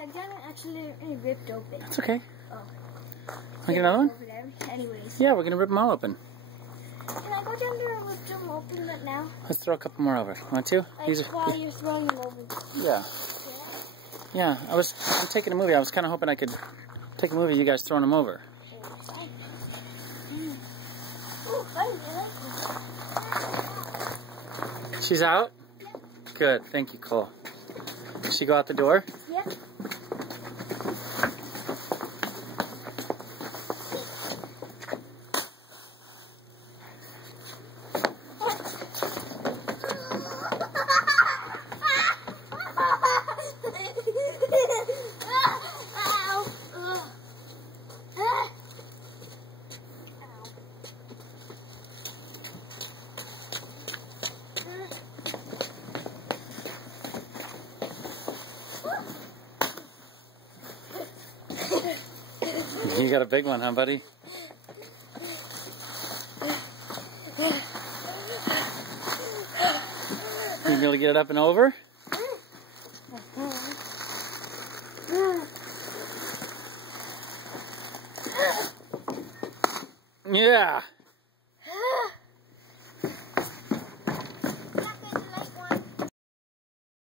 I didn't actually ripped open. That's okay. Oh. Want to get another one? Over there. Anyways. Yeah, we're going to rip them all open. Can I go down there and rip them open right now? Let's throw a couple more over. Want to? Like while you're throwing them over. Yeah. Yeah, I'm taking a movie. I was kind of hoping I could take a movie, you guys throwing them over. She's out? Good, thank you, Cole. Did she go out the door? Yeah. You got a big one, huh, buddy? You be able to get it up and over? Yeah.